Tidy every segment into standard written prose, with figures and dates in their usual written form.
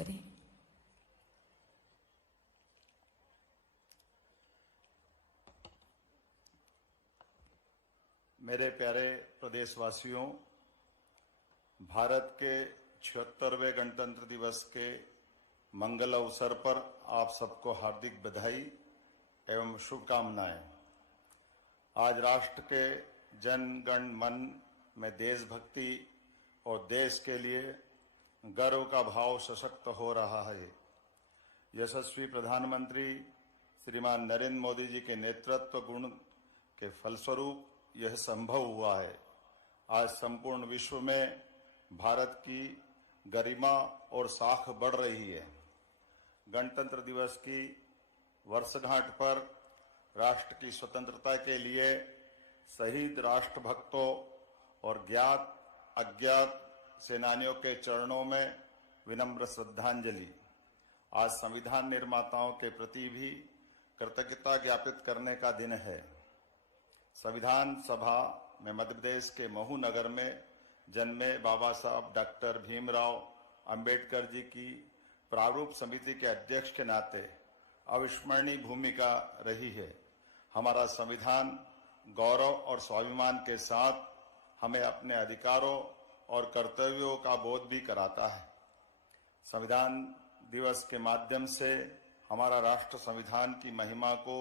करें। मेरे प्यारे प्रदेशवासियों, भारत के 76वें गणतंत्र दिवस के मंगल अवसर पर आप सबको हार्दिक बधाई एवं शुभकामनाएं। आज राष्ट्र के जन गण मन में देशभक्ति और देश के लिए गर्व का भाव सशक्त हो रहा है। यशस्वी प्रधानमंत्री श्रीमान नरेंद्र मोदी जी के नेतृत्व गुण के फलस्वरूप यह संभव हुआ है। आज संपूर्ण विश्व में भारत की गरिमा और साख बढ़ रही है। गणतंत्र दिवस की वर्षगांठ पर राष्ट्र की स्वतंत्रता के लिए शहीद राष्ट्रभक्तों और ज्ञात अज्ञात सेनानियों के चरणों में विनम्र श्रद्धांजलि। आज संविधान निर्माताओं के प्रति भी कृतज्ञता ज्ञापित करने का दिन है। संविधान सभा में मध्य प्रदेश के महू नगर में जन्मे बाबा साहब डॉक्टर भीमराव अंबेडकर जी की प्रारूप समिति के अध्यक्ष के नाते अविस्मरणीय भूमिका रही है। हमारा संविधान गौरव और स्वाभिमान के साथ हमें अपने अधिकारों और कर्तव्यों का बोध भी कराता है। संविधान दिवस के माध्यम से हमारा राष्ट्र संविधान की महिमा को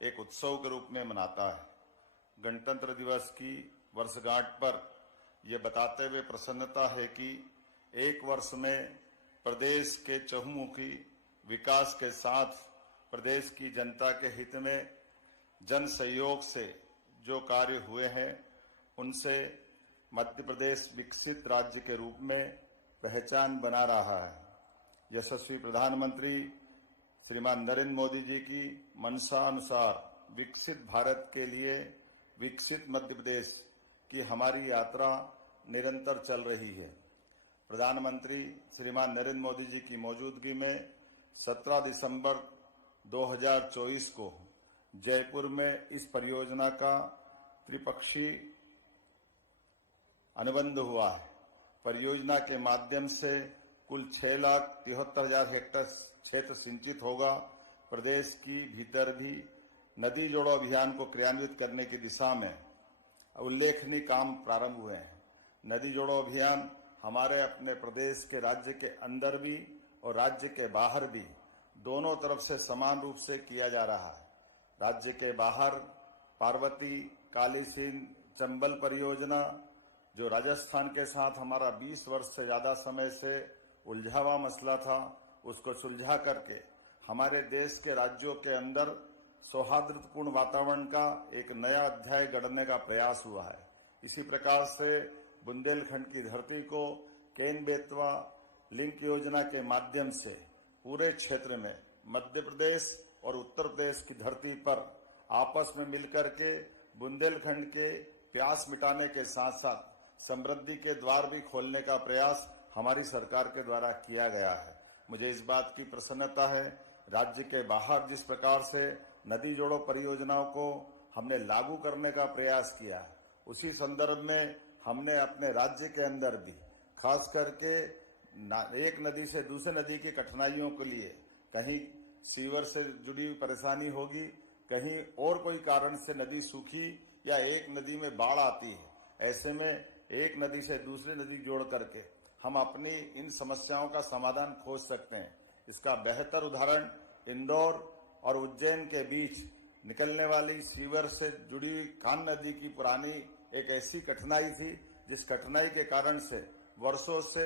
एक उत्सव के रूप में मनाता है। गणतंत्र दिवस की वर्षगांठ पर यह बताते हुए प्रसन्नता है कि एक वर्ष में प्रदेश के चहुमुखी विकास के साथ प्रदेश की जनता के हित में जन सहयोग से जो कार्य हुए हैं, उनसे मध्य प्रदेश विकसित राज्य के रूप में पहचान बना रहा है। यशस्वी प्रधानमंत्री श्रीमान नरेंद्र मोदी जी की मंशा अनुसार विकसित भारत के लिए विकसित मध्य प्रदेश की हमारी यात्रा निरंतर चल रही है। प्रधानमंत्री श्रीमान नरेंद्र मोदी जी की मौजूदगी में 17 दिसंबर 2024 को जयपुर में इस परियोजना का त्रिपक्षीय अनुबंध हुआ है। परियोजना के माध्यम से कुल 6,73,000 हेक्टेयर क्षेत्र सिंचित होगा। प्रदेश की भीतर भी नदी जोड़ो अभियान को क्रियान्वित करने की दिशा में उल्लेखनीय काम प्रारंभ हुए हैं। नदी जोड़ो अभियान हमारे अपने प्रदेश के राज्य के अंदर भी और राज्य के बाहर भी दोनों तरफ से समान रूप से किया जा रहा है। राज्य के बाहर पार्वती कालीसिंध चंबल परियोजना, जो राजस्थान के साथ हमारा 20 वर्ष से ज्यादा समय से उलझा हुआ मसला था, उसको सुलझा करके हमारे देश के राज्यों के अंदर सौहार्दपूर्ण वातावरण का एक नया अध्याय गढ़ने का प्रयास हुआ है। इसी प्रकार से बुंदेलखंड की धरती को केन बेतवा लिंक योजना के माध्यम से पूरे क्षेत्र में मध्य प्रदेश और उत्तर प्रदेश की धरती पर आपस में मिलकर के बुंदेलखंड के प्यास मिटाने के साथ साथ समृद्धि के द्वार भी खोलने का प्रयास हमारी सरकार के द्वारा किया गया है। मुझे इस बात की प्रसन्नता है, राज्य के बाहर जिस प्रकार से नदी जोड़ो परियोजनाओं को हमने लागू करने का प्रयास किया, उसी संदर्भ में हमने अपने राज्य के अंदर भी खास करके एक नदी से दूसरे नदी की कठिनाइयों के लिए कहीं सीवर से जुड़ी हुई परेशानी होगी, कहीं और कोई कारण से नदी सूखी या एक नदी में बाढ़ आती है, ऐसे में एक नदी से दूसरी नदी जोड़ करके हम अपनी इन समस्याओं का समाधान खोज सकते हैं। इसका बेहतर उदाहरण इंदौर और उज्जैन के बीच निकलने वाली सीवर से जुड़ी हुई कान नदी की पुरानी एक ऐसी कठिनाई थी, जिस कठिनाई के कारण से वर्षों से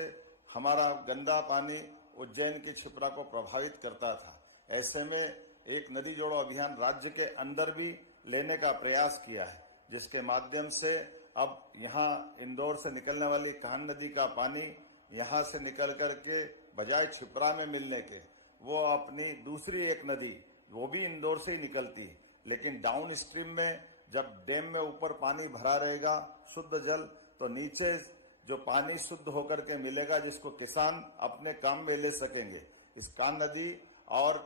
हमारा गंदा पानी उज्जैन की क्षिप्रा को प्रभावित करता था। ऐसे में एक नदी जोड़ो अभियान राज्य के अंदर भी लेने का प्रयास किया है, जिसके माध्यम से अब यहाँ इंदौर से निकलने वाली कान नदी का पानी यहाँ से निकल करके बजाय क्षिप्रा में मिलने के वो अपनी दूसरी एक नदी, वो भी इंदौर से ही निकलती है, लेकिन डाउन स्ट्रीम में जब डैम में ऊपर पानी भरा रहेगा शुद्ध जल, तो नीचे जो पानी शुद्ध होकर के मिलेगा, जिसको किसान अपने काम में ले सकेंगे। इस कान नदी और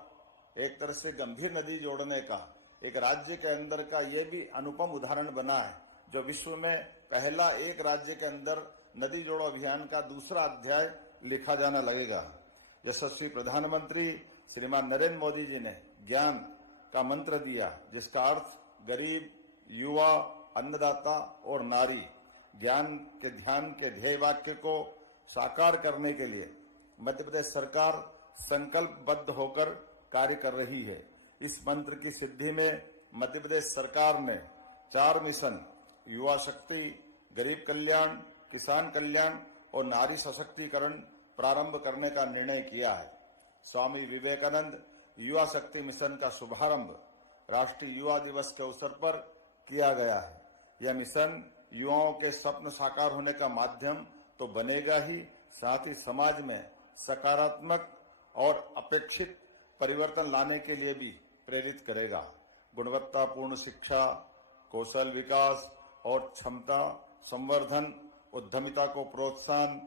एक तरह से गंभीर नदी जोड़ने का एक राज्य के अंदर का ये भी अनुपम उदाहरण बना है, जो विश्व में पहला एक राज्य के अंदर नदी जोड़ो अभियान का दूसरा अध्याय लिखा जाना लगेगा। यशस्वी प्रधानमंत्री श्रीमान नरेंद्र मोदी जी ने ज्ञान का मंत्र दिया, जिसका अर्थ गरीब, युवा, अन्नदाता और नारी ज्ञान के ध्यान के ध्येय वाक्य को साकार करने के लिए मध्य प्रदेश सरकार संकल्पबद्ध होकर कार्य कर रही है। इस मंत्र की सिद्धि में मध्य प्रदेश सरकार ने 4 मिशन युवा शक्ति, गरीब कल्याण, किसान कल्याण और नारी सशक्तिकरण प्रारंभ करने का निर्णय किया है। स्वामी विवेकानंद युवा शक्ति मिशन का शुभारंभ राष्ट्रीय युवा दिवस के अवसर पर किया गया है। यह मिशन युवाओं के स्वप्न साकार होने का माध्यम तो बनेगा ही, साथ ही समाज में सकारात्मक और अपेक्षित परिवर्तन लाने के लिए भी प्रेरित करेगा। गुणवत्तापूर्ण शिक्षा, कौशल विकास और क्षमता संवर्धन, उद्यमिता को प्रोत्साहन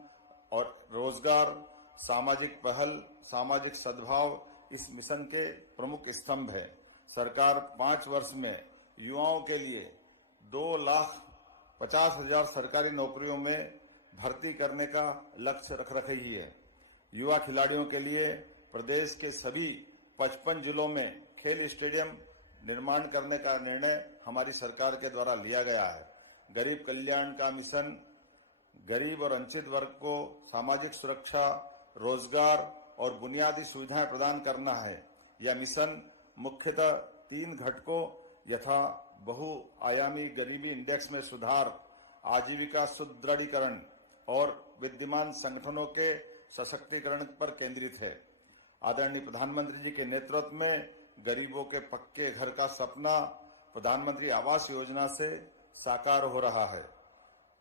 और रोजगार, सामाजिक पहल, सामाजिक सद्भाव इस मिशन के प्रमुख स्तंभ है। सरकार 5 वर्ष में युवाओं के लिए 2,50,000 सरकारी नौकरियों में भर्ती करने का लक्ष्य रख रही है। युवा खिलाड़ियों के लिए प्रदेश के सभी 55 जिलों में खेल स्टेडियम निर्माण करने का निर्णय हमारी सरकार के द्वारा लिया गया है। गरीब कल्याण का मिशन गरीब और वंचित वर्ग को सामाजिक सुरक्षा, रोजगार और बुनियादी सुविधाएं प्रदान करना है। यह मिशन मुख्यतः 3 घटकों यथा बहुआयामी गरीबी इंडेक्स में सुधार, आजीविका सुदृढ़ीकरण और विद्यमान संगठनों के सशक्तिकरण पर केंद्रित है। आदरणीय प्रधानमंत्री जी के नेतृत्व में गरीबों के पक्के घर का सपना प्रधानमंत्री आवास योजना से साकार हो रहा है।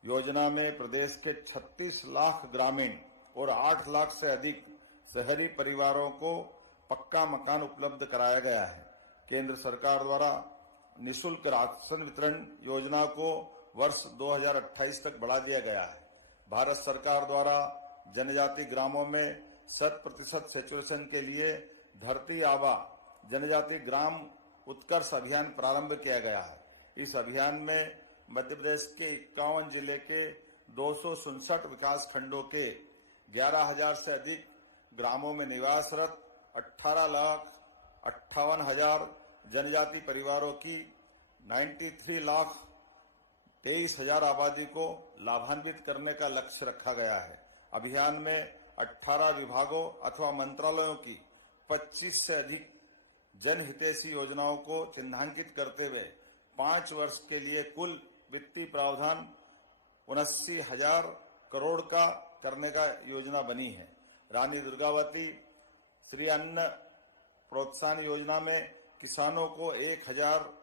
योजना में प्रदेश के 36 लाख ग्रामीण और 8 लाख से अधिक शहरी परिवारों को पक्का मकान उपलब्ध कराया गया है। केंद्र सरकार द्वारा निःशुल्क राशन वितरण योजना को वर्ष 2028 तक बढ़ा दिया गया है। भारत सरकार द्वारा जनजाति ग्रामों में 100% सैचुरेशन के लिए धरती आबा जनजाति ग्राम उत्कर्ष अभियान प्रारंभ किया गया है। इस अभियान में मध्य प्रदेश के 51 जिले के 267 विकास खंडों के 11,000 से अधिक ग्रामों में निवासरत 18,58,000 जनजाति परिवारों की 93,23,000 आबादी को लाभान्वित करने का लक्ष्य रखा गया है। अभियान में 18 विभागों अथवा मंत्रालयों की 25 से अधिक जनहितैषी योजनाओं को चिन्हांकित करते हुए 5 वर्ष के लिए कुल वित्तीय प्रावधान 79,000 करोड़ का करने का योजना बनी है। रानी दुर्गावती श्री अन्न प्रोत्साहन योजना में किसानों को 1,000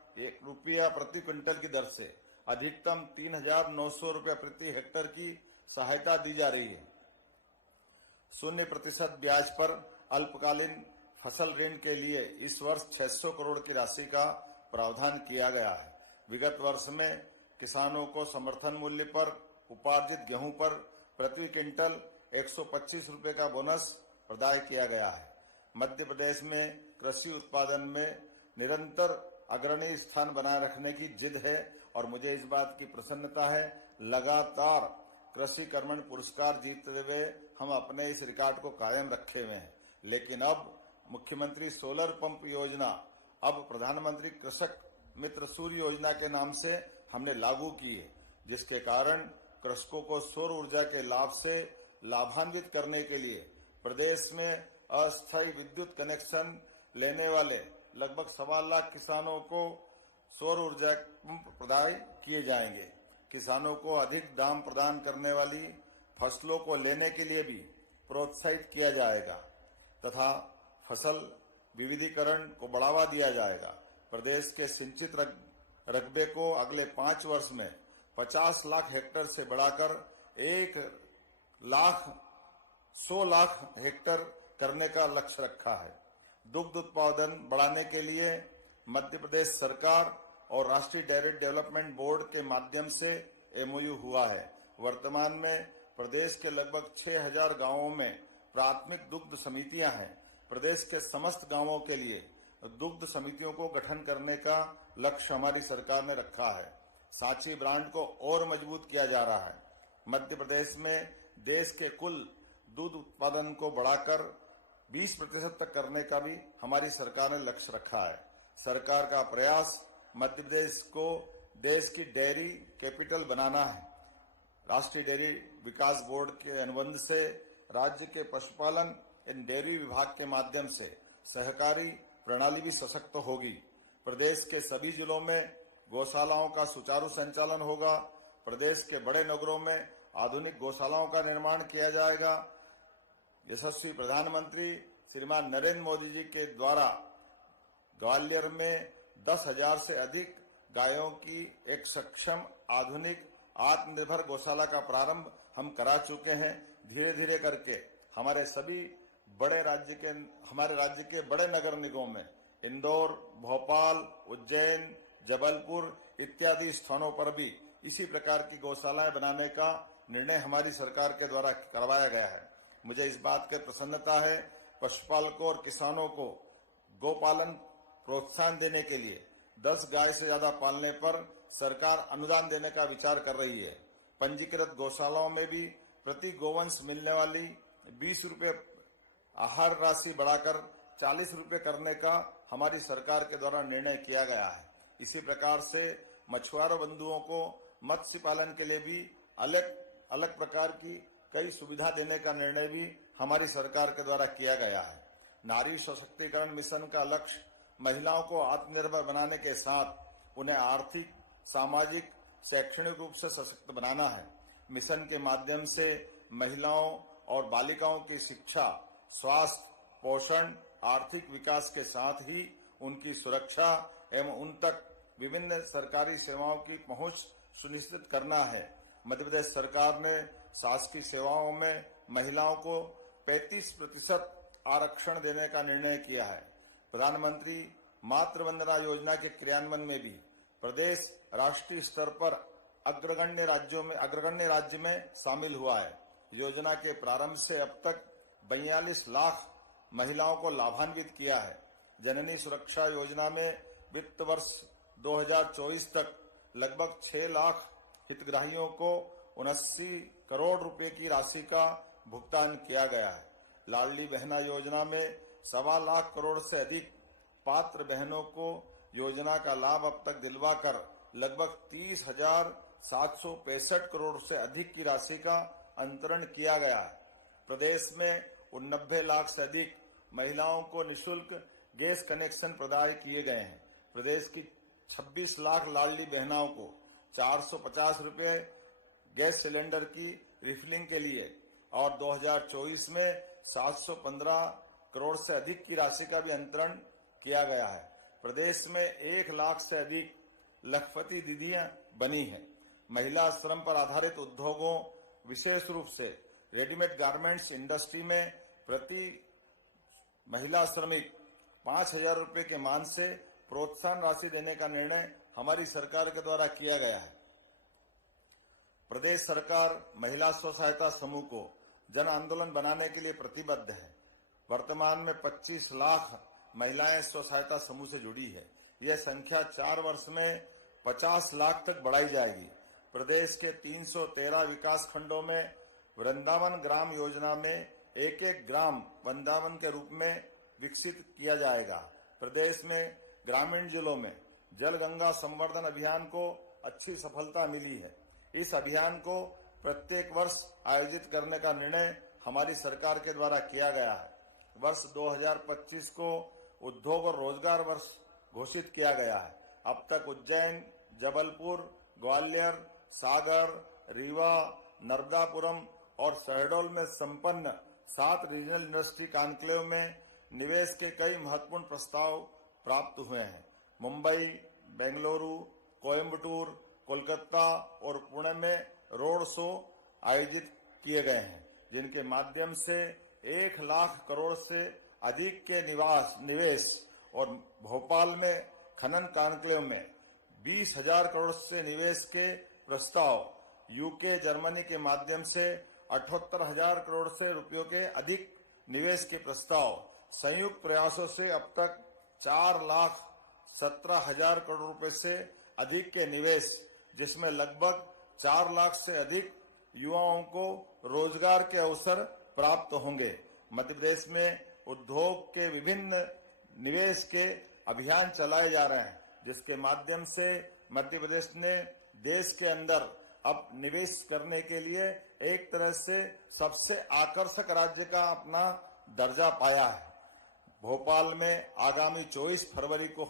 रुपया प्रति क्विंटल की दर से अधिकतम 3,900 रुपया प्रति हेक्टेयर की सहायता दी जा रही है। 0% ब्याज पर अल्पकालीन फसल ऋण के लिए इस वर्ष 600 करोड़ की राशि का प्रावधान किया गया है। विगत वर्ष में किसानों को समर्थन मूल्य पर उपार्जित गेहूं पर प्रति क्विंटल 125 रुपये का बोनस प्रदान किया गया है। मध्य प्रदेश में कृषि उत्पादन में निरंतर अग्रणी स्थान बनाए रखने की जिद है और मुझे इस बात की प्रसन्नता है, लगातार कृषि कर्मण पुरस्कार जीतते हुए हम अपने इस रिकॉर्ड को कायम रखे हुए हैं। लेकिन अब मुख्यमंत्री सोलर पंप योजना अब प्रधानमंत्री कृषक मित्र सूर्य योजना के नाम से हमने लागू की है, जिसके कारण कृषकों को सौर ऊर्जा के लाभ से लाभान्वित करने के लिए प्रदेश में अस्थायी विद्युत कनेक्शन लेने वाले लगभग 1.25 लाख किसानों को सौर ऊर्जा पंप प्रदान किए जाएंगे। किसानों को अधिक दाम प्रदान करने वाली फसलों को लेने के लिए भी प्रोत्साहित किया जाएगा तथा फसल विविधीकरण को बढ़ावा दिया जाएगा। प्रदेश के सिंचित रकबे को अगले 5 वर्ष में 50 लाख हेक्टेयर से बढ़ाकर 1,100 लाख हेक्टेयर करने का लक्ष्य रखा है। दुग्ध उत्पादन बढ़ाने के लिए मध्य प्रदेश सरकार और राष्ट्रीय डेयरी डेवलपमेंट बोर्ड के माध्यम से MOU हुआ है। वर्तमान में प्रदेश के लगभग 6,000 गांवों में प्राथमिक दुग्ध समितियां हैं। प्रदेश के समस्त गांवों के लिए दुग्ध समितियों को गठन करने का लक्ष्य हमारी सरकार ने रखा है। सांची ब्रांड को और मजबूत किया जा रहा है। मध्य प्रदेश में देश के कुल दूध उत्पादन को बढ़ाकर 20% तक करने का भी हमारी सरकार ने लक्ष्य रखा है। सरकार का प्रयास मध्य प्रदेश को देश की डेयरी कैपिटल बनाना है। राष्ट्रीय डेयरी विकास बोर्ड के अनुबंध से राज्य के पशुपालन एवं डेयरी विभाग के माध्यम से सहकारी प्रणाली भी सशक्त होगी। प्रदेश के सभी जिलों में गौशालाओं का सुचारू संचालन होगा। प्रदेश के बड़े नगरों में आधुनिक गौशालाओं का निर्माण किया जाएगा। यशस्वी प्रधानमंत्री श्रीमान नरेंद्र मोदी जी के द्वारा ग्वालियर में 10,000 से अधिक गायों की एक सक्षम आधुनिक आत्मनिर्भर गौशाला का प्रारंभ हम करा चुके हैं। धीरे धीरे करके हमारे राज्य के बड़े नगर निगमों में इंदौर, भोपाल, उज्जैन, जबलपुर इत्यादि स्थानों पर भी इसी प्रकार की गौशालाएं बनाने का निर्णय हमारी सरकार के द्वारा करवाया गया है। मुझे इस बात की प्रसन्नता है, पशुपालकों और किसानों को गौपालन प्रोत्साहन देने के लिए 10 गाय से ज्यादा पालने पर सरकार अनुदान देने का विचार कर रही है। पंजीकृत गौशालाओं में भी प्रति गोवंश मिलने वाली 20 रुपये आहार राशि बढ़ाकर 40 रुपये करने का हमारी सरकार के द्वारा निर्णय किया गया है। इसी प्रकार से मछुआरों बंधुओं को मत्स्य पालन के लिए भी अलग अलग प्रकार की कई सुविधा देने का निर्णय भी हमारी सरकार के द्वारा किया गया है। नारी सशक्तिकरण मिशन का लक्ष्य महिलाओं को आत्मनिर्भर बनाने के साथ उन्हें आर्थिक, सामाजिक, शैक्षणिक रूप से सशक्त बनाना है। मिशन के माध्यम से महिलाओं और बालिकाओं की शिक्षा, स्वास्थ्य, पोषण, आर्थिक विकास के साथ ही उनकी सुरक्षा एवं उन तक विभिन्न सरकारी सेवाओं की पहुंच सुनिश्चित करना है। मध्य प्रदेश सरकार ने शासकीय सेवाओं में महिलाओं को 35% आरक्षण देने का निर्णय किया है। प्रधानमंत्री मातृ वंदना योजना के क्रियान्वयन में भी प्रदेश राष्ट्रीय स्तर पर अग्रगण्य राज्य में शामिल हुआ है। योजना के प्रारंभ से अब तक 42 लाख महिलाओं को लाभान्वित किया है। जननी सुरक्षा योजना में वित्त वर्ष 2024 तक लगभग 6 लाख हितग्राहियों को 79 करोड़ रुपए की राशि का भुगतान किया गया है। लाडली बहना योजना में 1.25 लाख करोड़ से अधिक पात्र बहनों को योजना का लाभ अब तक दिलवाकर लगभग 30,765 करोड़ से अधिक की राशि का अंतरण किया गया है। प्रदेश में 90 लाख से अधिक महिलाओं को निःशुल्क गैस कनेक्शन प्रदान किए गए हैं। प्रदेश की 26 लाख लाडली बहनाओं को 450 रुपये गैस सिलेंडर की रिफिलिंग के लिए और 2024 में 715 करोड़ से अधिक की राशि का भी अंतरण किया गया है। प्रदेश में 1 लाख से अधिक लखपति दीदियां बनी हैं। महिला श्रम पर आधारित उद्योगों, विशेष रूप से रेडीमेड गारमेंट्स इंडस्ट्री में प्रति महिला श्रमिक 5,000 रुपये के मान से प्रोत्साहन राशि देने का निर्णय हमारी सरकार के द्वारा किया गया है। प्रदेश सरकार महिला स्व सहायता समूह को जन आंदोलन बनाने के लिए प्रतिबद्ध है। वर्तमान में 25 लाख महिलाएं स्व सहायता समूह से जुड़ी है। यह संख्या 4 वर्ष में 50 लाख तक बढ़ाई जाएगी। प्रदेश के 313 विकास खंडों में वृंदावन ग्राम योजना में एक ग्राम वृंदावन के रूप में विकसित किया जाएगा। प्रदेश में ग्रामीण जिलों में जल गंगा संवर्धन अभियान को अच्छी सफलता मिली है। इस अभियान को प्रत्येक वर्ष आयोजित करने का निर्णय हमारी सरकार के द्वारा किया गया है। वर्ष 2025 को उद्योग और रोजगार वर्ष घोषित किया गया है। अब तक उज्जैन, जबलपुर, ग्वालियर, सागर, रीवा, नर्मदापुरम और शहडोल में संपन्न 7 रीजनल इंडस्ट्री कॉन्क्लेव में निवेश के कई महत्वपूर्ण प्रस्ताव प्राप्त हुए हैं। मुंबई, बेंगलुरु, कोयम्बटूर, कोलकाता और पुणे में रोड शो आयोजित किए गए हैं, जिनके माध्यम से 1 लाख करोड़ से अधिक के निवेश और भोपाल में खनन कॉन्क्लेव में 20,000 करोड़ से निवेश के प्रस्ताव, यूके, जर्मनी के माध्यम से 78,000 करोड़ से रुपयों के अधिक निवेश के प्रस्ताव, संयुक्त प्रयासों से अब तक 4,17,000 करोड़ रुपए से अधिक के निवेश, जिसमें लगभग 4 लाख से अधिक युवाओं को रोजगार के अवसर प्राप्त होंगे। मध्य प्रदेश में उद्योग के विभिन्न निवेश के अभियान चलाए जा रहे हैं, जिसके माध्यम से मध्य प्रदेश ने देश के अंदर अब निवेश करने के लिए एक तरह से सबसे आकर्षक राज्य का अपना दर्जा पाया है। भोपाल में आगामी 24-25 फरवरी को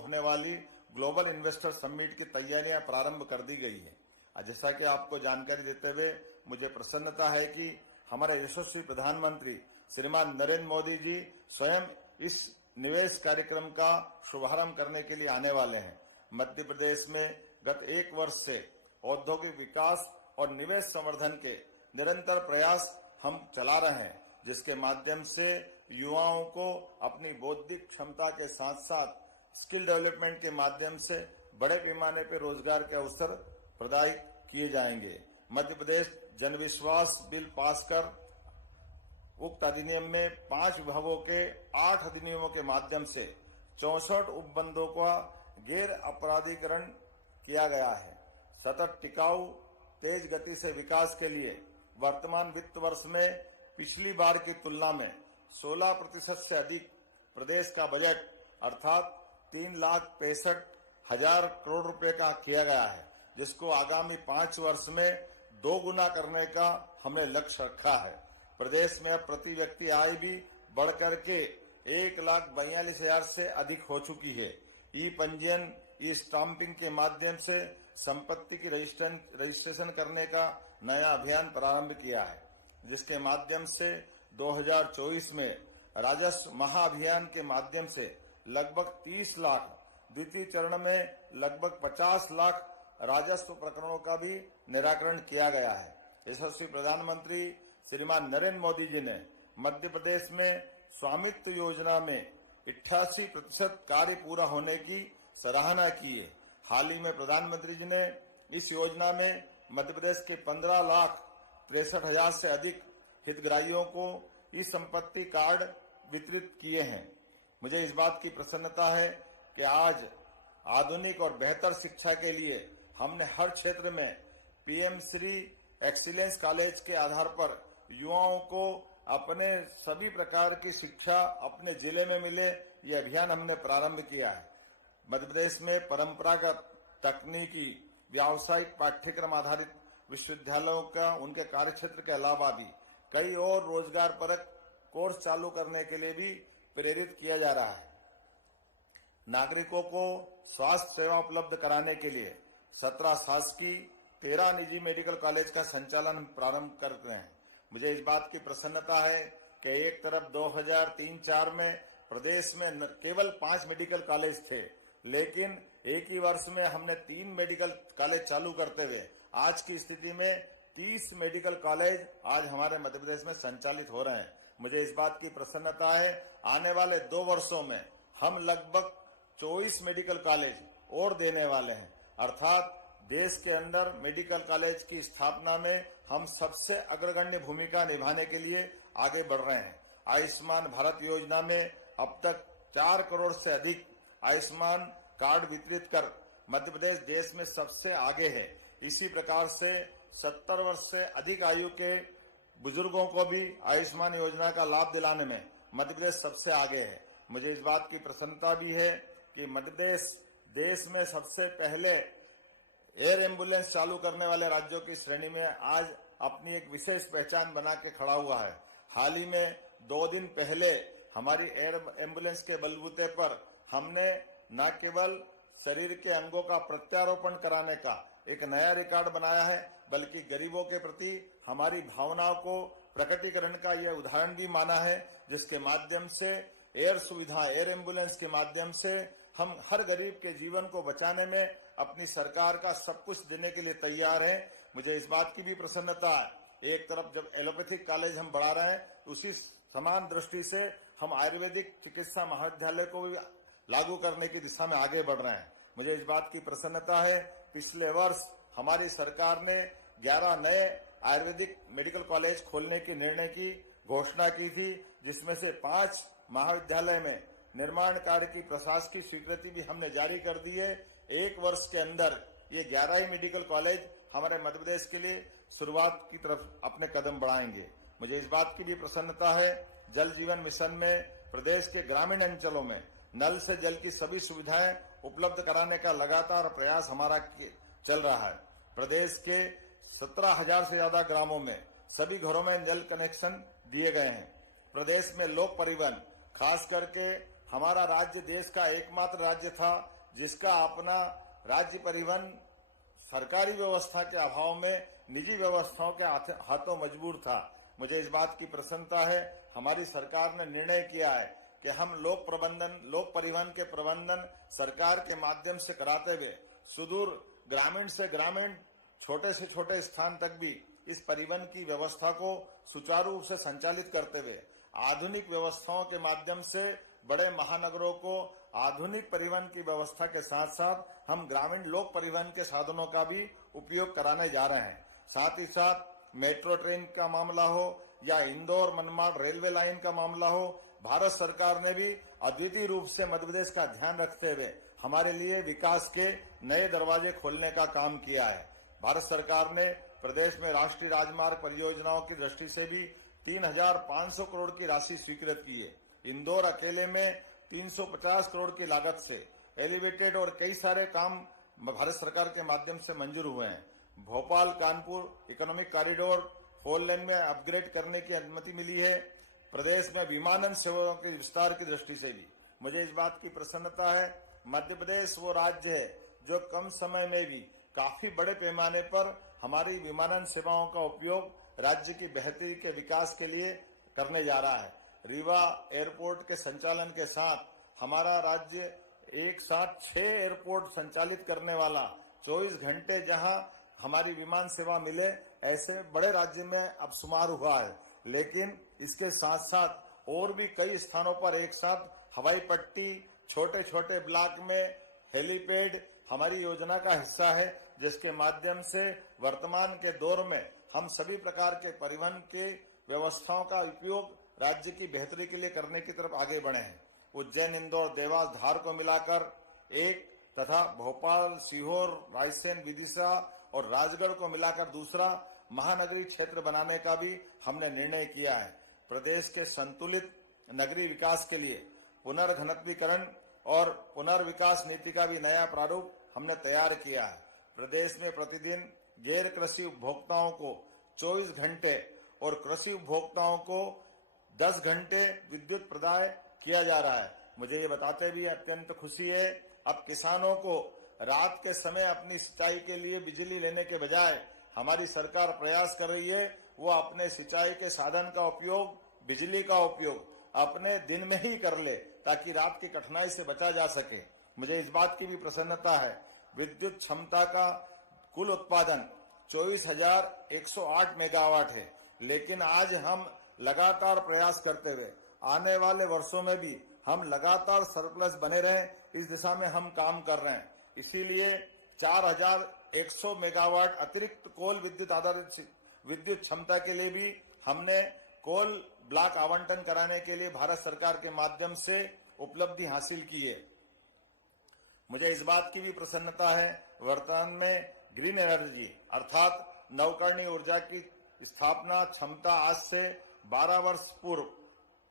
होने वाली ग्लोबल इन्वेस्टर समिट की तैयारियां प्रारंभ कर दी गई है। जैसा कि आपको जानकारी देते हुए मुझे प्रसन्नता है कि हमारे यशस्वी प्रधानमंत्री श्रीमान नरेंद्र मोदी जी स्वयं इस निवेश कार्यक्रम का शुभारंभ करने के लिए आने वाले हैं। मध्य प्रदेश में गत 1 वर्ष से औद्योगिक विकास और निवेश संवर्धन के निरंतर प्रयास हम चला रहे हैं, जिसके माध्यम से युवाओं को अपनी बौद्धिक क्षमता के साथ साथ स्किल डेवलपमेंट के माध्यम से बड़े पैमाने पर रोजगार के अवसर प्रदान किए जाएंगे। मध्य प्रदेश जन विश्वास बिल पास कर उक्त अधिनियम में 5 विभागों के 8 अधिनियमों के माध्यम से 64 उपबंधों का गैर अपराधीकरण किया गया है। सतत टिकाऊ तेज गति से विकास के लिए वर्तमान वित्त वर्ष में पिछली बार की तुलना में 16% से अधिक प्रदेश का बजट अर्थात 3,65,000 करोड़ रुपए का किया गया है, जिसको आगामी 5 वर्ष में 2 गुना करने का हमने लक्ष्य रखा है। प्रदेश में अब प्रति व्यक्ति आय भी बढ़कर के 1,42,000 से अधिक हो चुकी है। ई पंजीयन, ई स्टाम्पिंग के माध्यम से संपत्ति की रजिस्ट्रेशन करने का नया अभियान प्रारंभ किया है, जिसके माध्यम से 2024 में राजस्व महाअभियान के माध्यम से लगभग 30 लाख, द्वितीय चरण में लगभग 50 लाख राजस्व प्रकरणों का भी निराकरण किया गया है। यशस्वी प्रधानमंत्री श्रीमान नरेंद्र मोदी जी ने मध्य प्रदेश में स्वामित्व योजना में 88% कार्य पूरा होने की सराहना की है। हाल ही में प्रधानमंत्री जी ने इस योजना में मध्य प्रदेश के 15,63,000 से अधिक हितग्राहियों को ई संपत्ति कार्ड वितरित किए हैं। मुझे इस बात की प्रसन्नता है कि आज आधुनिक और बेहतर शिक्षा के लिए हमने हर क्षेत्र में पीएम श्री एक्सीलेंस कॉलेज के आधार पर युवाओं को अपने सभी प्रकार की शिक्षा अपने जिले में मिले, ये अभियान हमने प्रारंभ किया है। मध्य प्रदेश में परंपरागत तकनीकी व्यावसायिक पाठ्यक्रम आधारित विश्वविद्यालयों का उनके कार्यक्षेत्र के अलावा भी कई और रोजगार परक कोर्स चालू करने के लिए भी प्रेरित किया जा रहा है। नागरिकों को स्वास्थ्य सेवा उपलब्ध कराने के लिए 17 शासकीय 13 निजी मेडिकल कॉलेज का संचालन प्रारंभ कर रहे हैं। मुझे इस बात की प्रसन्नता है कि एक तरफ 2003-04 में प्रदेश में केवल 5 मेडिकल कॉलेज थे, लेकिन एक ही वर्ष में हमने 3 मेडिकल कॉलेज चालू करते हुए आज की स्थिति में 30 मेडिकल कॉलेज आज हमारे मध्य प्रदेश में संचालित हो रहे हैं। मुझे इस बात की प्रसन्नता है, आने वाले 2 वर्षों में हम लगभग 24 मेडिकल कॉलेज और देने वाले हैं, अर्थात देश के अंदर मेडिकल कॉलेज की स्थापना में हम सबसे अग्रगण्य भूमिका निभाने के लिए आगे बढ़ रहे हैं। आयुष्मान भारत योजना में अब तक 4 करोड़ से अधिक आयुष्मान कार्ड वितरित कर मध्य प्रदेश देश में सबसे आगे है। इसी प्रकार से 70 वर्ष से अधिक आयु के बुजुर्गों को भी आयुष्मान योजना का लाभ दिलाने में मध्य प्रदेश सबसे आगे है। मुझे इस बात की प्रसन्नता भी है कि मध्य प्रदेश देश में सबसे पहले एयर एम्बुलेंस चालू करने वाले राज्यों की श्रेणी में आज अपनी एक विशेष पहचान बना के खड़ा हुआ है। हाल ही में 2 दिन पहले हमारी एयर एम्बुलेंस के बलबूते पर हमने न केवल शरीर के अंगों का प्रत्यारोपण कराने का एक नया रिकॉर्ड बनाया है, बल्कि गरीबों के प्रति हमारी भावनाओं को प्रकटीकरण का यह उदाहरण भी माना है, जिसके माध्यम से एयर सुविधा, एयर एम्बुलेंस के माध्यम से हम हर गरीब के जीवन को बचाने में अपनी सरकार का सब कुछ देने के लिए तैयार है। मुझे इस बात की भी प्रसन्नता है, एक तरफ जब एलोपैथिक कॉलेज हम बढ़ा रहे हैं, उसी समान दृष्टि से हम आयुर्वेदिक चिकित्सा महाविद्यालय को भी लागू करने की दिशा में आगे बढ़ रहे हैं। मुझे इस बात की प्रसन्नता है, पिछले वर्ष हमारी सरकार ने 11 नए आयुर्वेदिक मेडिकल कॉलेज खोलने की निर्णय की घोषणा की थी, जिसमें से 5 महाविद्यालय में निर्माण कार्य की प्रशासकीय स्वीकृति भी हमने जारी कर दी है। 1 वर्ष के अंदर ये 11 ही मेडिकल कॉलेज हमारे मध्य प्रदेश के लिए शुरुआत की तरफ अपने कदम बढ़ाएंगे। मुझे इस बात की भी प्रसन्नता है, जल जीवन मिशन में प्रदेश के ग्रामीण अंचलों में नल से जल की सभी सुविधाएं उपलब्ध कराने का लगातार प्रयास हमारा चल रहा है। प्रदेश के 17,000 से ज्यादा ग्रामों में सभी घरों में जल कनेक्शन दिए गए हैं। प्रदेश में लोक परिवहन, खास करके हमारा राज्य देश का एकमात्र राज्य था जिसका अपना राज्य परिवहन सरकारी व्यवस्था के अभाव में निजी व्यवस्थाओं के हाथों मजबूर था। मुझे इस बात की प्रसन्नता है, हमारी सरकार ने निर्णय किया है कि हम लोक परिवहन के प्रबंधन सरकार के माध्यम से कराते हुए सुदूर ग्रामीण से ग्रामीण, छोटे से छोटे स्थान तक भी इस परिवहन की व्यवस्था को सुचारू रूप से संचालित करते हुए आधुनिक व्यवस्थाओं के माध्यम से बड़े महानगरों को आधुनिक परिवहन की व्यवस्था के साथ साथ हम ग्रामीण लोक परिवहन के साधनों का भी उपयोग कराने जा रहे हैं। साथ ही साथ मेट्रो ट्रेन का मामला हो या इंदौर मनमाड रेलवे लाइन का मामला हो, भारत सरकार ने भी अद्वितीय रूप से मध्य प्रदेश का ध्यान रखते हुए हमारे लिए विकास के नए दरवाजे खोलने का काम किया है। भारत सरकार ने प्रदेश में राष्ट्रीय राजमार्ग परियोजनाओं की दृष्टि से भी 3,500 करोड़ की राशि स्वीकृत की है। इंदौर अकेले में 350 करोड़ की लागत से एलिवेटेड और कई सारे काम भारत सरकार के माध्यम से मंजूर हुए हैं। भोपाल कानपुर इकोनॉमिक कॉरिडोर 4 लेन में अपग्रेड करने की अनुमति मिली है। प्रदेश में विमानन सेवाओं के विस्तार की दृष्टि से भी मुझे इस बात की प्रसन्नता है, मध्य प्रदेश वो राज्य है जो कम समय में भी काफी बड़े पैमाने पर हमारी विमानन सेवाओं का उपयोग राज्य की बेहतरी के विकास के लिए करने जा रहा है। रीवा एयरपोर्ट के संचालन के साथ हमारा राज्य एक साथ 6 एयरपोर्ट संचालित करने वाला, 24 घंटे जहां हमारी विमान सेवा मिले, ऐसे बड़े राज्य में अब शुमार हुआ है। लेकिन इसके साथ साथ और भी कई स्थानों पर एक साथ हवाई पट्टी, छोटे छोटे ब्लॉक में हेलीपैड हमारी योजना का हिस्सा है, जिसके माध्यम से वर्तमान के दौर में हम सभी प्रकार के परिवहन के व्यवस्थाओं का उपयोग राज्य की बेहतरी के लिए करने की तरफ आगे बढ़े हैं। उज्जैन, इंदौर, देवास, धार को मिलाकर एक तथा भोपाल, सीहोर, रायसेन, विदिशा और राजगढ़ को मिलाकर दूसरा महानगरीय क्षेत्र बनाने का भी हमने निर्णय किया है। प्रदेश के संतुलित नगरीय विकास के लिए पुनर्घनत्वीकरण और पुनर्विकास नीति का भी नया प्रारूप हमने तैयार किया है। प्रदेश में प्रतिदिन गैर कृषि उपभोक्ताओं को 24 घंटे और कृषि उपभोक्ताओं को 10 घंटे विद्युत प्रदाय किया जा रहा है। मुझे ये बताते भी अत्यंत खुशी है, अब किसानों को रात के समय अपनी सिंचाई के लिए बिजली लेने के बजाय हमारी सरकार प्रयास कर रही है वो अपने सिंचाई के साधन का उपयोग, बिजली का उपयोग अपने दिन में ही कर ले ताकि रात की कठिनाई से बचा जा सके। मुझे इस बात की भी प्रसन्नता है, विद्युत क्षमता का कुल उत्पादन 24,108 मेगावाट है, लेकिन आज हम लगातार प्रयास करते हुए आने वाले वर्षों में भी हम लगातार सरप्लस बने रहें, इस दिशा में हम काम कर रहे हैं। इसीलिए 4,100 मेगावाट अतिरिक्त कोल विद्युत आधारित विद्युत क्षमता के लिए भी हमने कोल ब्लॉक आवंटन कराने के लिए भारत सरकार के माध्यम से उपलब्धि हासिल की है। मुझे इस बात की भी प्रसन्नता है, वर्तमान में ग्रीन एनर्जी अर्थात नवकरणीय ऊर्जा की स्थापना क्षमता आज से 12 वर्ष पूर्व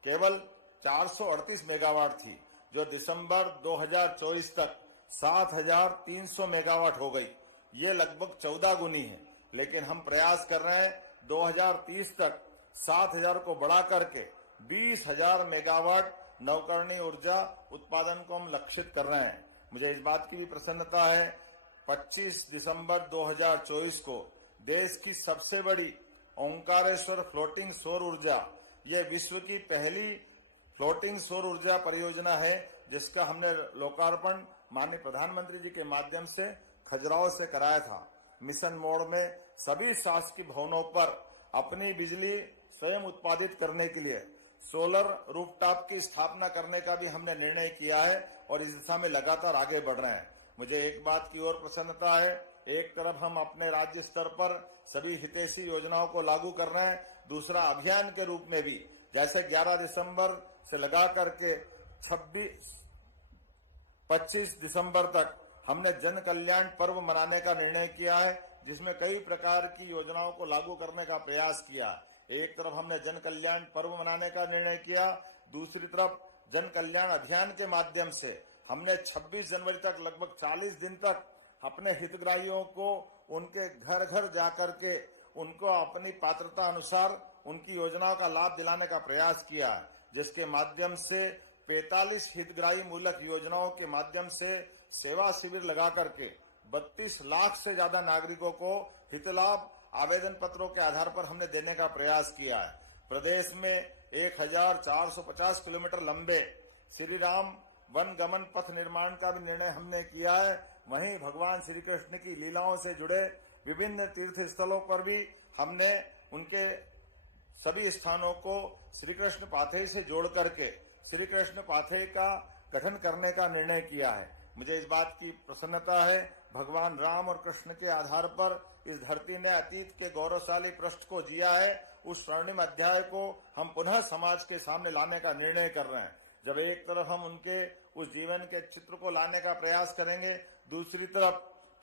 केवल 438 मेगावाट थी, जो दिसंबर 2024 तक 7,300 मेगावाट हो गई। ये लगभग 14 गुनी है, लेकिन हम प्रयास कर रहे हैं 2030 तक 7,000 को बढ़ा करके 20,000 मेगावाट नवकरणीय ऊर्जा उत्पादन को हम लक्षित कर रहे हैं। मुझे इस बात की भी प्रसन्नता है, 25 दिसंबर 2024 को देश की सबसे बड़ी ओंकारेश्वर फ्लोटिंग सौर ऊर्जा, ये विश्व की पहली फ्लोटिंग सौर ऊर्जा परियोजना है, जिसका हमने लोकार्पण माननीय प्रधानमंत्री जी के माध्यम से खजुराहो से कराया था। मिशन मोड में सभी शासकीय भवनों पर अपनी बिजली स्वयं उत्पादित करने के लिए सोलर रूफटॉप की स्थापना करने का भी हमने निर्णय किया है और इस दिशा में लगातार आगे बढ़ रहे हैं। मुझे एक बात की और प्रसन्नता है, एक तरफ हम अपने राज्य स्तर पर सभी हितैषी योजनाओं को लागू कर रहे हैं, दूसरा अभियान के रूप में भी जैसे 11 दिसंबर से लगा करके 25 दिसंबर तक हमने जन कल्याण पर्व मनाने का निर्णय किया है, जिसमें कई प्रकार की योजनाओं को लागू करने का प्रयास किया। एक तरफ हमने जन कल्याण पर्व मनाने का निर्णय किया, दूसरी तरफ जन कल्याण अभियान के माध्यम से हमने 26 जनवरी तक लगभग 40 दिन तक अपने हितग्राहियों को उनके घर घर जाकर के उनको अपनी पात्रता अनुसार उनकी योजनाओं का लाभ दिलाने का प्रयास किया, जिसके माध्यम से 45 हितग्राही मूलक योजनाओं के माध्यम से सेवा शिविर लगा करके 32 लाख से ज्यादा नागरिकों को हित लाभ आवेदन पत्रों के आधार पर हमने देने का प्रयास किया है। प्रदेश में 1450 किलोमीटर लंबे श्री राम वन गमन पथ निर्माण का भी निर्णय हमने किया है। वहीं भगवान श्री कृष्ण की लीलाओं से जुड़े विभिन्न तीर्थ स्थलों पर भी हमने उनके सभी स्थानों को श्री कृष्ण पाथेय से जोड़ करके श्री कृष्ण पाथेय का गठन करने का निर्णय किया है। मुझे इस बात की प्रसन्नता है, भगवान राम और कृष्ण के आधार पर इस धरती ने अतीत के गौरवशाली पृष्ठ को जिया है। उस स्वर्णिम अध्याय को हम पुनः समाज के सामने लाने का निर्णय कर रहे हैं। जब एक तरफ हम उनके उस जीवन के चित्र को लाने का प्रयास करेंगे, दूसरी तरफ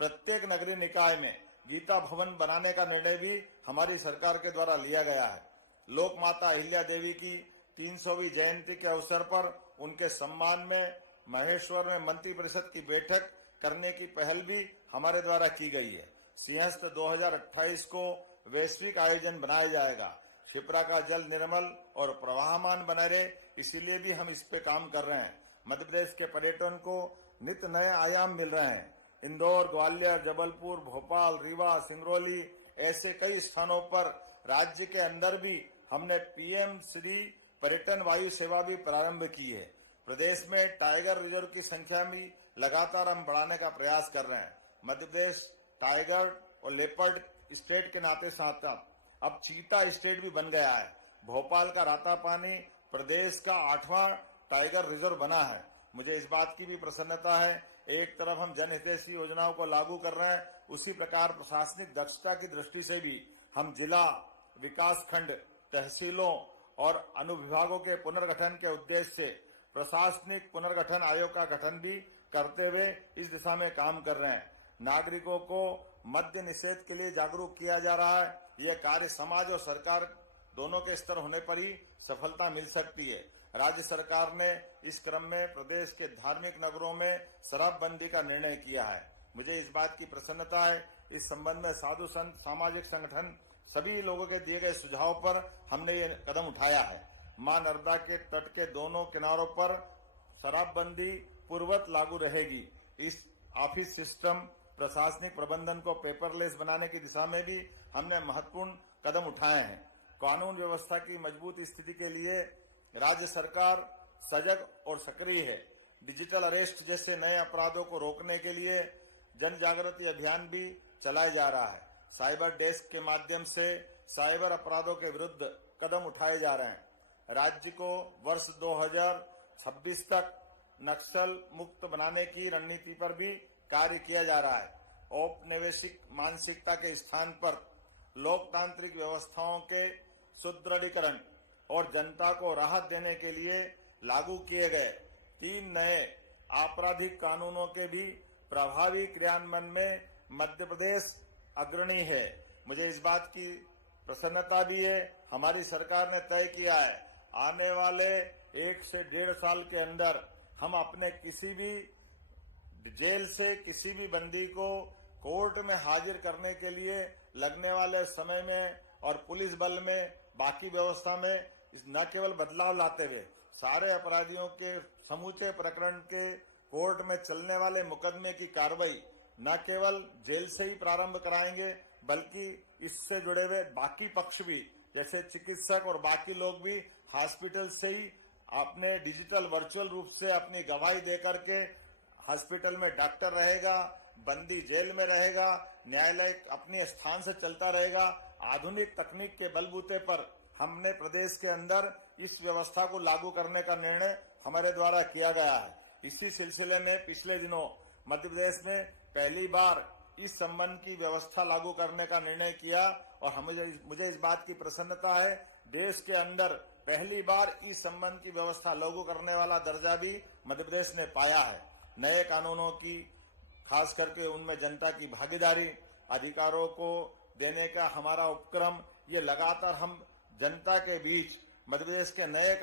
प्रत्येक नगरीय निकाय में गीता भवन बनाने का निर्णय भी हमारी सरकार के द्वारा लिया गया है। लोक माता अहिल्या देवी की 300वीं जयंती के अवसर पर उनके सम्मान में महेश्वर में मंत्री परिषद की बैठक करने की पहल भी हमारे द्वारा की गई है। सिंहस्थ 2028 को वैश्विक आयोजन बनाया जाएगा। क्षिप्रा का जल निर्मल और प्रवाहमान बने रहे, इसीलिए भी हम इस पे काम कर रहे हैं। मध्य प्रदेश के पर्यटन को नित नए आयाम मिल रहे हैं। इंदौर, ग्वालियर, जबलपुर, भोपाल, रीवा, सिंगरौली ऐसे कई स्थानों पर राज्य के अंदर भी हमने पीएम श्री पर्यटन वायु सेवा भी प्रारंभ की है। प्रदेश में टाइगर रिजर्व की संख्या भी लगातार हम बढ़ाने का प्रयास कर रहे हैं। मध्य प्रदेश टाइगर और लेपर्ड स्टेट के नाते साथ अब चीता स्टेट भी बन गया है। भोपाल का रातापानी प्रदेश का 8वां टाइगर रिजर्व बना है। मुझे इस बात की भी प्रसन्नता है, एक तरफ हम जनहितैषी योजनाओं को लागू कर रहे हैं, उसी प्रकार प्रशासनिक दक्षता की दृष्टि से भी हम जिला, विकास खंड, तहसीलों और अनुविभागों के पुनर्गठन के उद्देश्य से प्रशासनिक पुनर्गठन आयोग का गठन भी करते हुए इस दिशा में काम कर रहे हैं। नागरिकों को मद्य निषेध के लिए जागरूक किया जा रहा है। यह कार्य समाज और सरकार दोनों के स्तर होने पर ही सफलता मिल सकती है। राज्य सरकार ने इस क्रम में प्रदेश के धार्मिक नगरों में शराबबंदी का निर्णय किया है। मुझे इस बात की प्रसन्नता है, इस संबंध में साधु संत, सामाजिक संगठन सभी लोगों के दिए गए सुझाव पर हमने ये कदम उठाया है। मां नर्मदा के तट के दोनों किनारों पर शराबबंदी पूर्ववत लागू रहेगी। इस ऑफिस सिस्टम प्रशासनिक प्रबंधन को पेपरलेस बनाने की दिशा में भी हमने महत्वपूर्ण कदम उठाए हैं। कानून व्यवस्था की मजबूत स्थिति के लिए राज्य सरकार सजग और सक्रिय है। डिजिटल अरेस्ट जैसे नए अपराधों को रोकने के लिए जन जागृति अभियान भी चलाया जा रहा है। साइबर डेस्क के माध्यम से साइबर अपराधों के विरुद्ध कदम उठाए जा रहे हैं। राज्य को वर्ष 2026 तक नक्सल मुक्त बनाने की रणनीति पर भी कार्य किया जा रहा है। औपनिवेशिक मानसिकता के स्थान पर लोकतांत्रिक व्यवस्थाओं के सुदृढ़ीकरण और जनता को राहत देने के लिए लागू किए गए 3 नए आपराधिक कानूनों के भी प्रभावी क्रियान्वयन में मध्य प्रदेश अग्रणी है। मुझे इस बात की प्रसन्नता भी है, हमारी सरकार ने तय किया है आने वाले 1 से 1.5 साल के अंदर हम अपने किसी भी जेल से किसी भी बंदी को कोर्ट में हाजिर करने के लिए लगने वाले समय में और पुलिस बल में बाकी व्यवस्था में न केवल बदलाव लाते हुए सारे अपराधियों के समूचे प्रकरण के कोर्ट में चलने वाले मुकदमे की कार्रवाई न केवल जेल से ही प्रारंभ कराएंगे, बल्कि इससे जुड़े हुए बाकी पक्ष भी जैसे चिकित्सक और बाकी लोग भी हॉस्पिटल से ही अपने डिजिटल वर्चुअल रूप से अपनी गवाही देकर के हॉस्पिटल में डॉक्टर रहेगा, बंदी जेल में रहेगा, न्यायालय अपने स्थान से चलता रहेगा। आधुनिक तकनीक के बलबूते पर हमने प्रदेश के अंदर इस व्यवस्था को लागू करने का निर्णय हमारे द्वारा किया गया है। इसी सिलसिले में पिछले दिनों मध्य प्रदेश में पहली बार इस संबंध की व्यवस्था लागू करने का निर्णय किया और मुझे इस बात की प्रसन्नता है, देश के अंदर पहली बार इस संबंध की व्यवस्था लागू करने वाला दर्जा भी मध्य प्रदेश ने पाया है। नए कानूनों की खास करके उनमें जनता की भागीदारी, अधिकारों को देने का हमारा उपक्रम, ये लगातार हम जनता के बीच मध्य प्रदेश के नए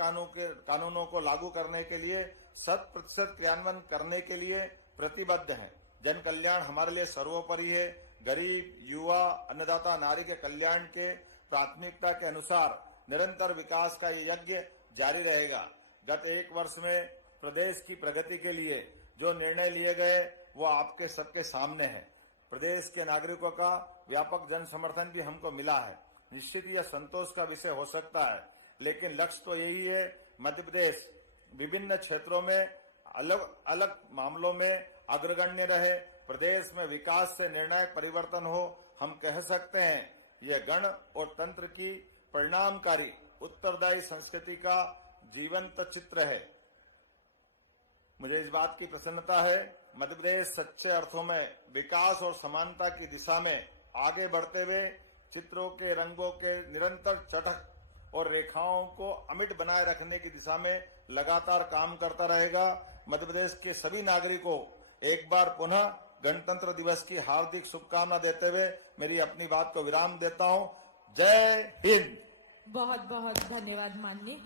कानूनों को लागू करने के लिए 100% क्रियान्वयन करने के लिए प्रतिबद्ध हैं। जन कल्याण हमारे लिए सर्वोपरि है। गरीब, युवा, अन्नदाता, नारी के कल्याण के प्राथमिकता के अनुसार निरंतर विकास का ये यज्ञ जारी रहेगा। गत 1 वर्ष में प्रदेश की प्रगति के लिए जो निर्णय लिए गए वो आपके सबके सामने है। प्रदेश के नागरिकों का व्यापक जन समर्थन भी हमको मिला है। निश्चित यह संतोष का विषय हो सकता है, लेकिन लक्ष्य तो यही है, मध्य प्रदेश विभिन्न क्षेत्रों में अलग अलग मामलों में अग्रगण्य रहे, प्रदेश में विकास से निर्णायक परिवर्तन हो। हम कह सकते हैं यह गण और तंत्र की परिणामकारी उत्तरदायी संस्कृति का जीवंत चित्र है। मुझे इस बात की प्रसन्नता है, मध्य प्रदेश सच्चे अर्थों में विकास और समानता की दिशा में आगे बढ़ते हुए चित्रों के रंगों के निरंतर चटक और रेखाओं को अमिट बनाए रखने की दिशा में लगातार काम करता रहेगा। मध्य प्रदेश के सभी नागरिकों एक बार पुनः गणतंत्र दिवस की हार्दिक शुभकामना देते हुए मेरी अपनी बात को विराम देता हूं। जय हिंद। बहुत बहुत धन्यवाद माननीय।